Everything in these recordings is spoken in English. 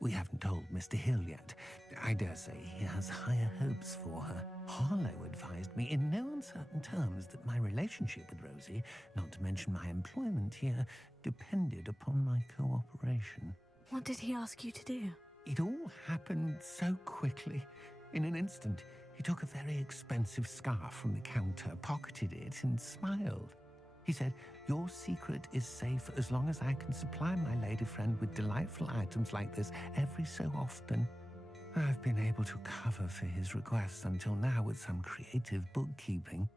We haven't told Mr. Hill yet. I dare say he has higher hopes for her. Harlow advised me in no uncertain terms that my relationship with Rosie, not to mention my employment here, depended upon my cooperation. What did he ask you to do? It all happened so quickly. In an instant, he took a very expensive scarf from the counter, pocketed it, and smiled. He said, "Your secret is safe as long as I can supply my lady friend with delightful items like this every so often." I've been able to cover for his requests until now with some creative bookkeeping,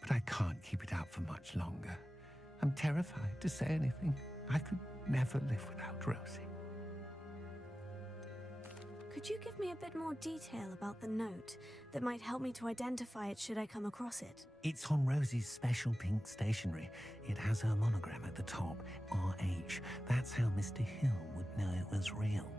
but I can't keep it out for much longer. I'm terrified to say anything. I could never live without Rosie. Could you give me a bit more detail about the note that might help me to identify it should I come across it? It's on Rosie's special pink stationery. It has her monogram at the top, RH. That's how Mr. Hill would know it was real.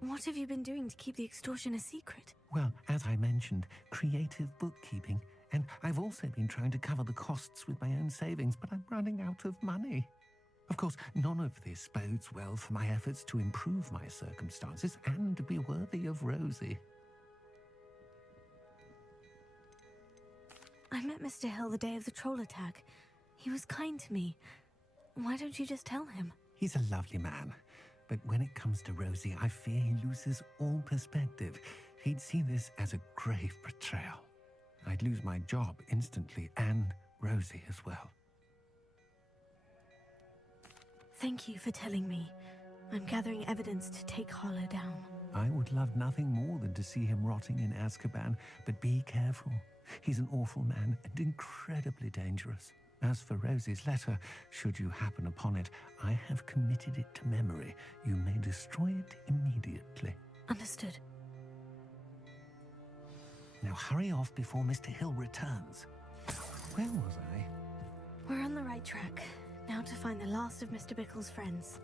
What have you been doing to keep the extortion a secret? Well, as I mentioned, creative bookkeeping. And I've also been trying to cover the costs with my own savings, but I'm running out of money. Of course, none of this bodes well for my efforts to improve my circumstances and to be worthy of Rosie. I met Mr. Hill the day of the troll attack. He was kind to me. Why don't you just tell him? He's a lovely man, but when it comes to Rosie, I fear he loses all perspective. He'd see this as a grave betrayal. I'd lose my job instantly, and Rosie as well. Thank you for telling me. I'm gathering evidence to take Harlow down. I would love nothing more than to see him rotting in Azkaban, but be careful. He's an awful man and incredibly dangerous. As for Rosie's letter, should you happen upon it, I have committed it to memory. You may destroy it immediately. Understood. Now hurry off before Mr. Hill returns. Where was I? We're on the right track. Now to find the last of Mr. Bickle's friends.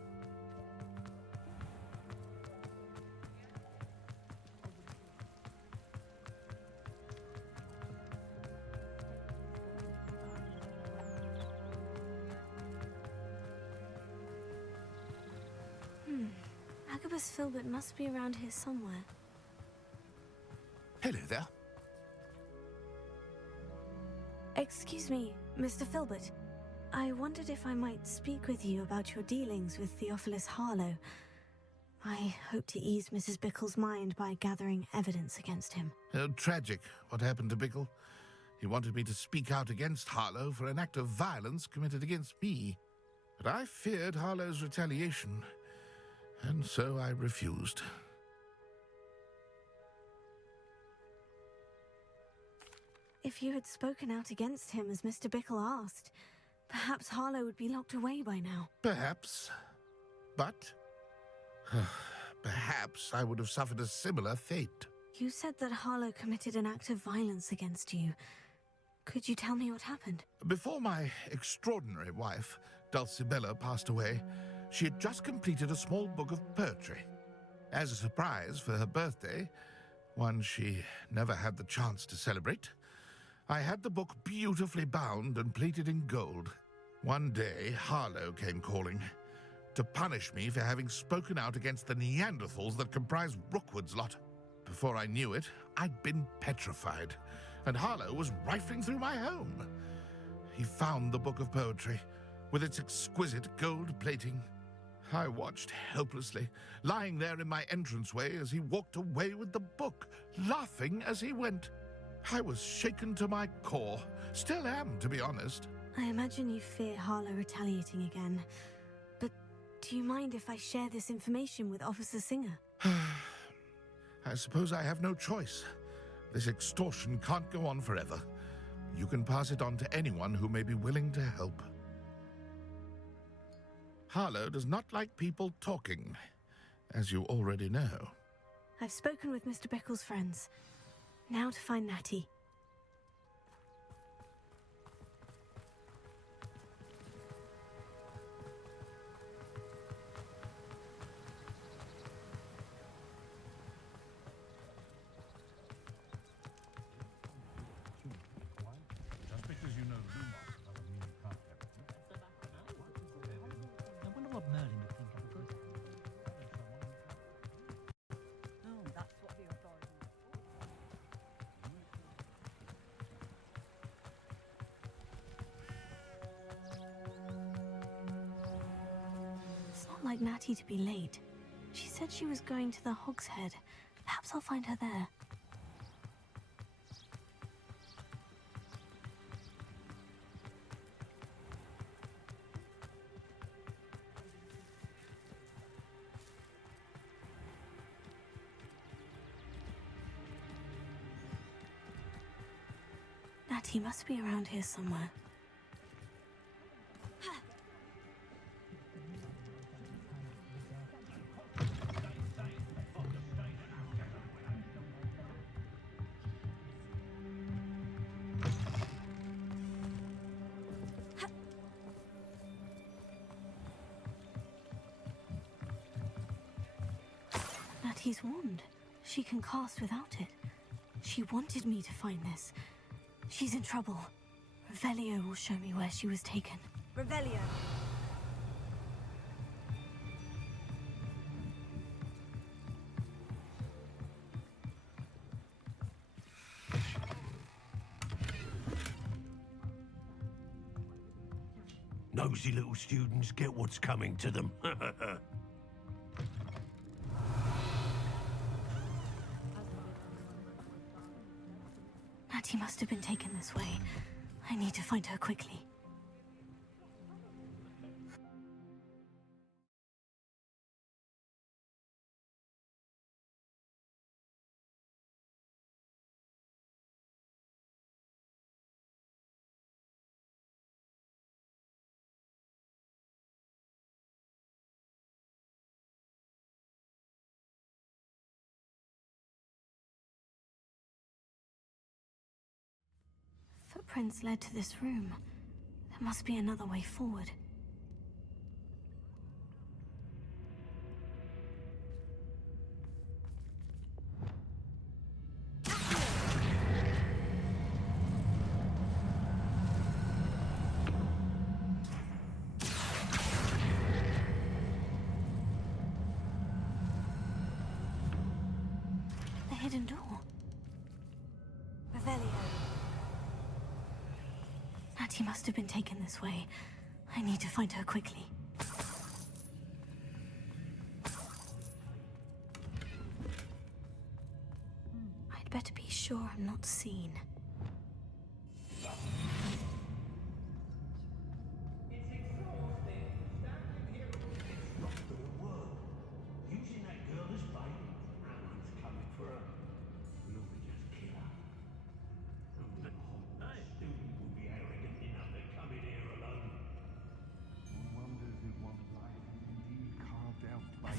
Agabus Filbert must be around here somewhere. Hello there. Excuse me, Mr. Filbert. I wondered if I might speak with you about your dealings with Theophilus Harlow. I hope to ease Mrs. Bickle's mind by gathering evidence against him. Tragic, what happened to Bickle. He wanted me to speak out against Harlow for an act of violence committed against me. But I feared Harlow's retaliation, and so I refused. If you had spoken out against him as Mr. Bickle asked, perhaps Harlow would be locked away by now. Perhaps. But perhaps I would have suffered a similar fate. You said that Harlow committed an act of violence against you. Could you tell me what happened? Before my extraordinary wife, Dulcibella, passed away, she had just completed a small book of poetry. As a surprise for her birthday, one she never had the chance to celebrate, I had the book beautifully bound and plated in gold. One day, Harlow came calling to punish me for having spoken out against the Neanderthals that comprise Rookwood's lot. Before I knew it, I'd been petrified, and Harlow was rifling through my home. He found the book of poetry, with its exquisite gold plating. I watched helplessly, lying there in my entranceway as he walked away with the book, laughing as he went. I was shaken to my core. Still am, to be honest. I imagine you fear Harlow retaliating again. But do you mind if I share this information with Officer Singer? I suppose I have no choice. This extortion can't go on forever. You can pass it on to anyone who may be willing to help. Harlow does not like people talking, as you already know. I've spoken with Mr. Bickle's friends. Now to find Natty. Just because you know Lumos doesn't mean you can't get it. I wonder what Merlin would think of it. not like Natty to be late. She said she was going to the Hog's Head. Perhaps I'll find her there. Natty must be around here somewhere. Natty's wand. She can cast without it. She wanted me to find this. She's in trouble. Revelio will show me where she was taken. Revelio. Nosy little students get what's coming to them. Natty must have been taken this way. I need to find her quickly. Footprints led to this room. There must be another way forward. The hidden door. Revelio. Natty must have been taken this way. I need to find her quickly. I'd better be sure I'm not seen. Using that girl as bait, Alan's coming for her. We'll just kill her. That student will be arrogant enough to come in here alone. One wonders if one's life is indeed carved out by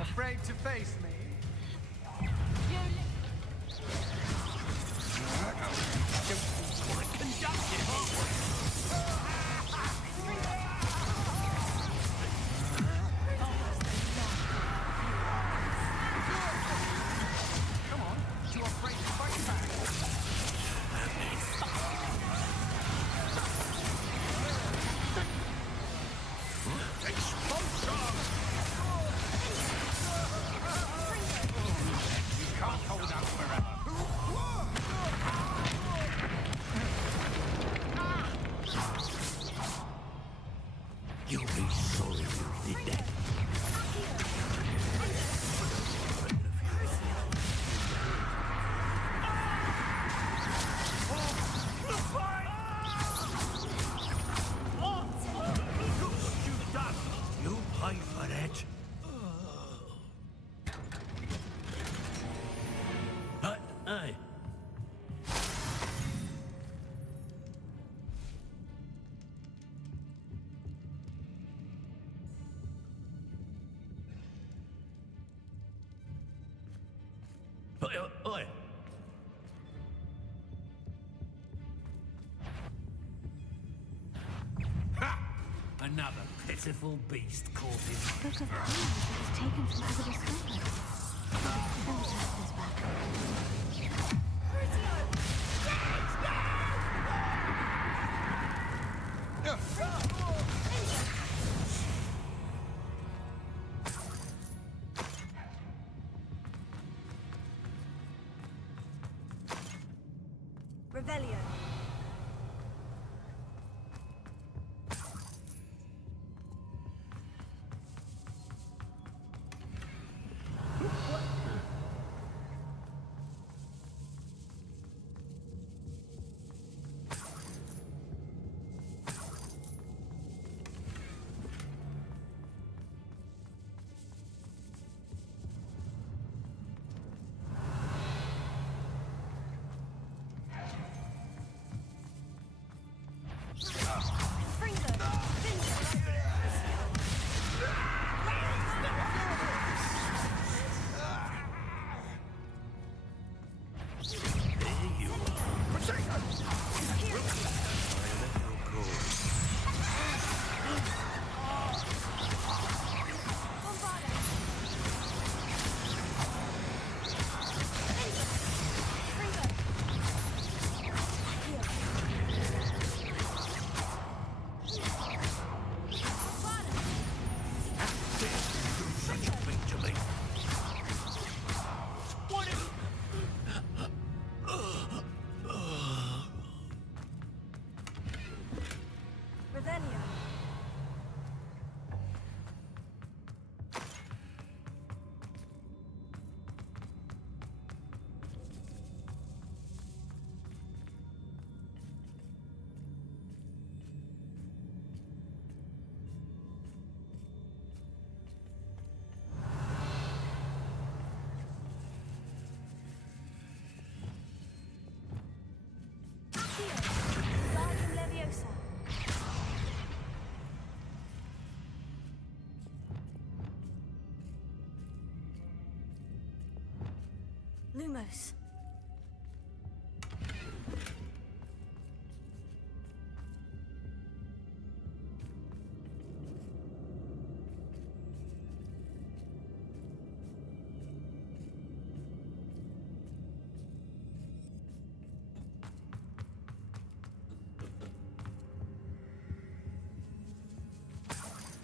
Afraid to face me? Come on, too afraid to fight back. Can't hold out forever. You'll be sorry you did that. What you've done, you'll pay for that. Aye. Oi. Ha! Another pet pitiful beast caught in... Book of Poems that was taken from Hogwarts. Phil's has this back. Revelio. Lumos.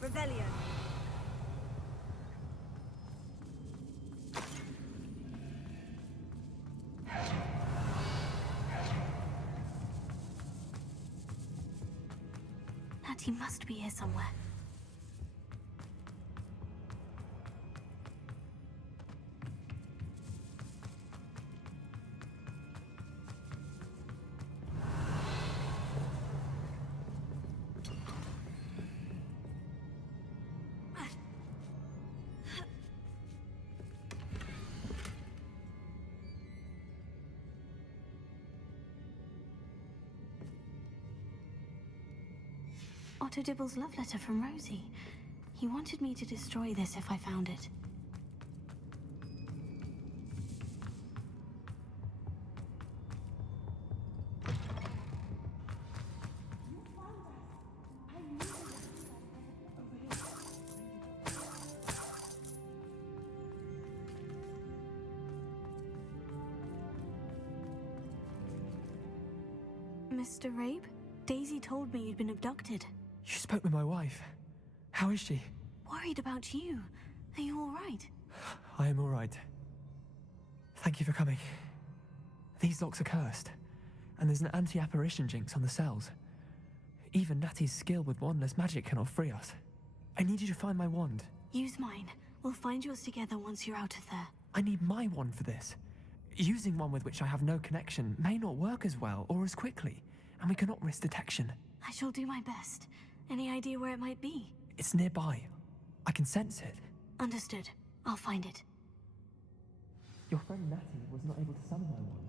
Revelio. Natty must be here somewhere. Otto Dibble's love letter from Rosie. He wanted me to destroy this if I found it. Mr. Rabe? Daisy told me you'd been abducted. You spoke with my wife. How is she? Worried about you. Are you all right? I am all right. Thank you for coming. These locks are cursed, and there's an anti-apparition jinx on the cells. Even Natty's skill with wandless magic cannot free us. I need you to find my wand. Use mine. We'll find yours together once you're out of there. I need my wand for this. Using one with which I have no connection may not work as well or as quickly, and we cannot risk detection. I shall do my best. Any idea where it might be? It's nearby. I can sense it. Understood. I'll find it. Your friend Natty was not able to summon my wand.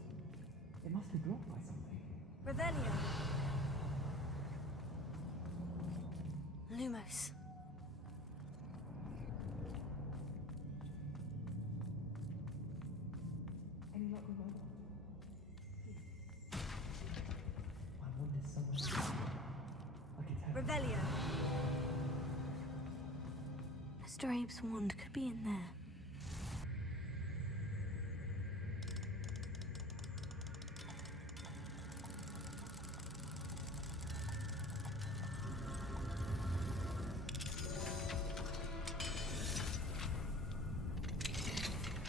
It must have dropped by something. Revelio. Lumos. Any luck with my wand? My wand is somewhere. I can tell. Revelio. Mr. Abe's wand could be in there.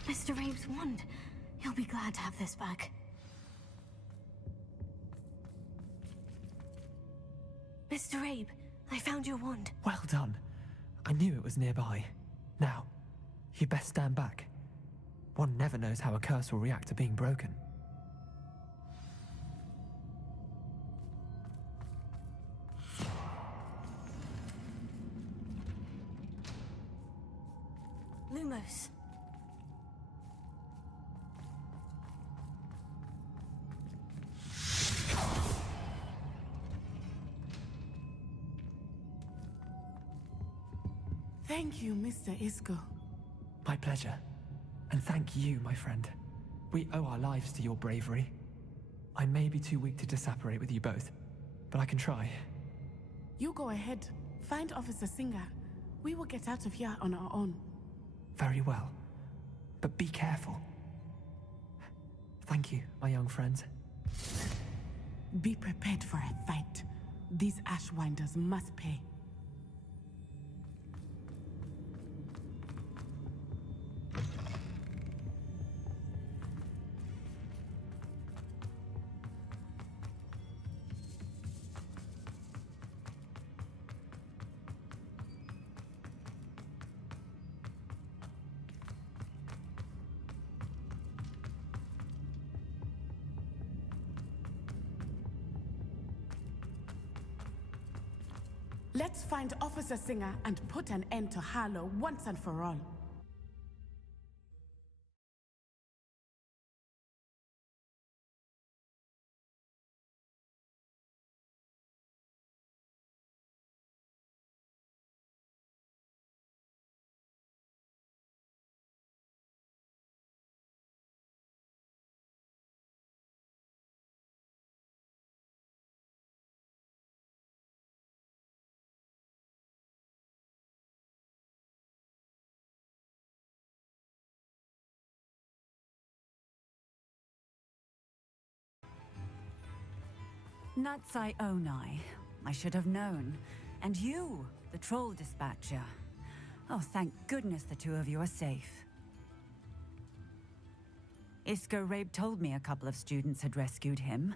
Mr. Abe's wand. He'll be glad to have this back. Mr. Abe, I found your wand. Well done. I knew it was nearby. Now, you best stand back. One never knows how a curse will react to being broken. Lumos. Thank you, Mr. Isco. My pleasure. And thank you, my friend. We owe our lives to your bravery. I may be too weak to disapparate with you both, but I can try. You go ahead. Find Officer Singer. We will get out of here on our own. Very well. But be careful. Thank you, my young friends. Be prepared for a fight. These Ashwinders must pay. Let's find Officer Singer and put an end to Harlow once and for all. Natsai Onai. I should have known. And you, the troll dispatcher. Oh, thank goodness the two of you are safe. Isco Rabe told me a couple of students had rescued him.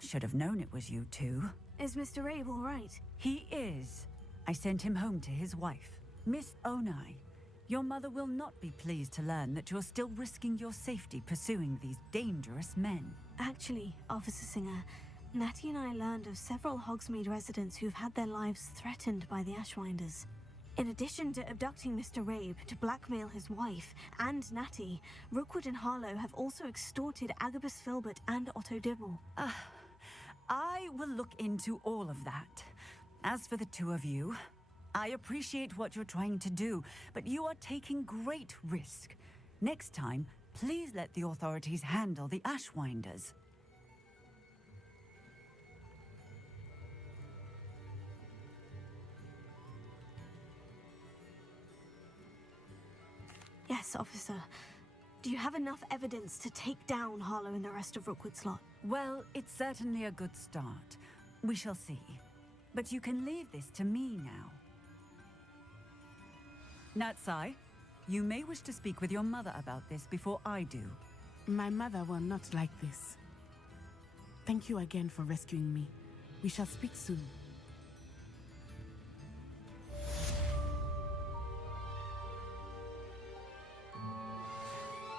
Should have known it was you two. Is Mr. Abe all right? He is. I sent him home to his wife. Miss Onai, your mother will not be pleased to learn that you're still risking your safety pursuing these dangerous men. Actually, Officer Singer, Natty and I learned of several Hogsmeade residents who've had their lives threatened by the Ashwinders. In addition to abducting Mr. Rabe to blackmail his wife and Natty, Rookwood and Harlow have also extorted Agabus Filbert and Otto Dibble. I will look into all of that. As for the two of you, I appreciate what you're trying to do, but you are taking great risk. Next time, please let the authorities handle the Ashwinders. Yes, officer. Do you have enough evidence to take down Harlow and the rest of Rookwood's lot? Well, it's certainly a good start. We shall see. But you can leave this to me now. Natsai, you may wish to speak with your mother about this before I do. My mother will not like this. Thank you again for rescuing me. We shall speak soon.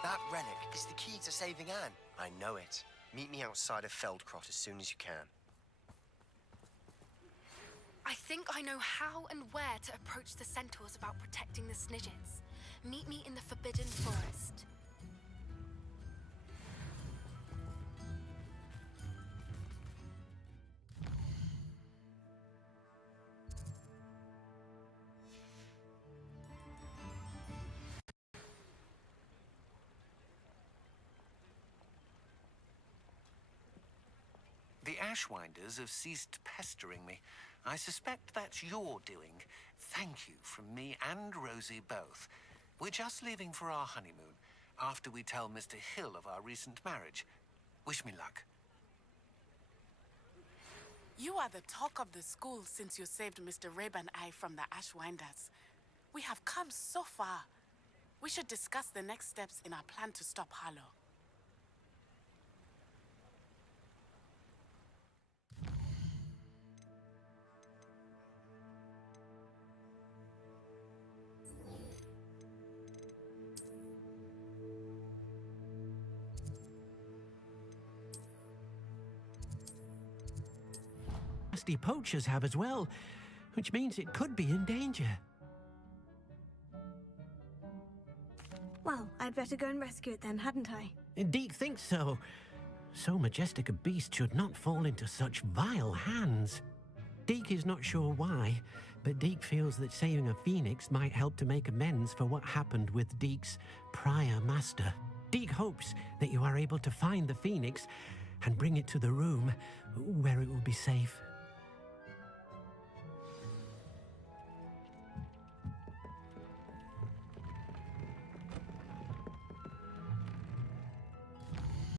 That relic is the key to saving Anne. I know it. Meet me outside of Feldcrot as soon as you can. I think I know how and where to approach the centaurs about protecting the Snidgets. Meet me in the Forbidden Forest. The Ashwinders have ceased pestering me. I suspect that's your doing. Thank you from me and Rosie both. We're just leaving for our honeymoon, after we tell Mr. Hill of our recent marriage. Wish me luck. You are the talk of the school since you saved Mr. Rabe and I from the Ashwinders. We have come so far. We should discuss the next steps in our plan to stop Harlow. Nasty poachers have as well, which means it could be in danger. Well, I'd better go and rescue it then, hadn't I? Deke thinks so. So majestic a beast should not fall into such vile hands. Deke is not sure why, but Deke feels that saving a phoenix might help to make amends for what happened with Deke's prior master. Deke hopes that you are able to find the phoenix and bring it to the room where it will be safe.